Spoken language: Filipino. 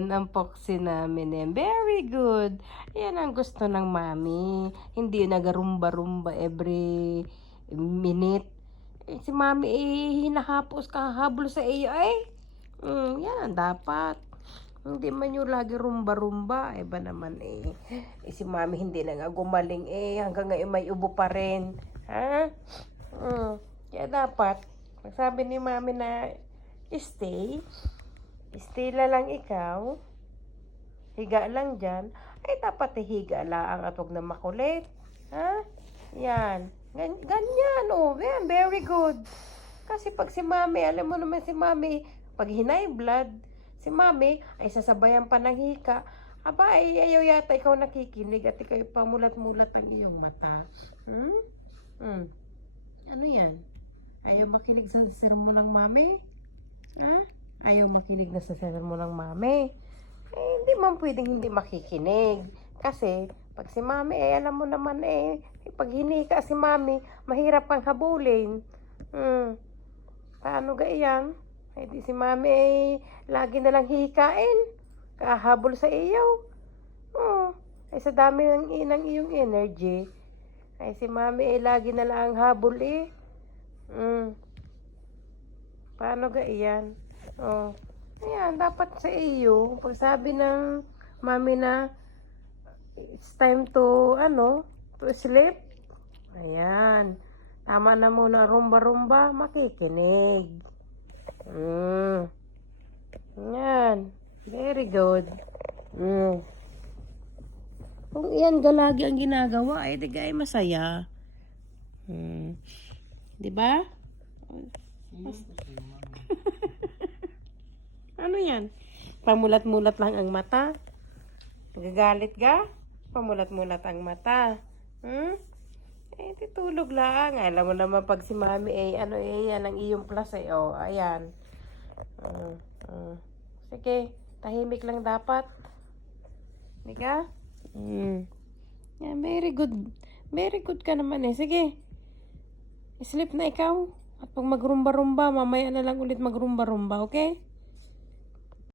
Ayan, ang poxy namin eh. Very good. Ayan ang gusto ng mami. Hindi nagarumba-rumba every minute. Eh, si mami eh, hinahapos kahabol sa iyo ay. Yan ang dapat. Hindi man yung lagi rumba-rumba. Iba naman eh. Si mami hindi na nga gumaling eh. Hanggang ngayon may ubo pa rin. Ha? Kaya dapat, sabi ni mami na stay lang ikaw, higa lang dyan, ay dapat higa lang at huwag na makulit. Ha? Yan. Ganyan, oh. Yan, very good. Kasi pag si mami, alam mo naman si mami, pag hinay blood, si mami ay sasabayan pa ng hika. Aba, ay ayaw yata ikaw nakikinig at ikaw pamulat-mulat ang iyong mata. Ano yan? Ayaw makinig sa sermon ng mami? Ha? Ayaw makinig na sa sermon ng mami. Eh, hindi man pwedeng hindi makikinig. Kasi, pag si mami, eh, alam mo naman eh, pag hinika si mami, mahirap kang habulin. Paano ga iyan? Eh, di si mami eh, lagi na lang hikain. Kahabol sa iyo. Eh, sa dami ng iyong energy, ay si mami eh, lagi na lang habol eh. Paano ga iyan? Ayan, dapat sa iyo, pag sabi ng mami na it's time to, to sleep. Ayan, tama na muna rumba-rumba, makikinig. Ayan, very good. Kung iyan galagi ang ginagawa, ay digay masaya. Diba? Ano yan? Pamulat-mulat lang ang mata? Nagagalit ka? Pamulat-mulat ang mata. Eh, titulog lang. Alam mo naman pag si mami, eh, yan ang iyong plus, eh. Oh, ayan. Sige, tahimik lang dapat. Hindi ka? Yeah, very good. Very good ka naman, eh. Sige. Sleep na ikaw. At pag magrumba-rumba, mamaya na lang ulit magrumba-rumba, okay?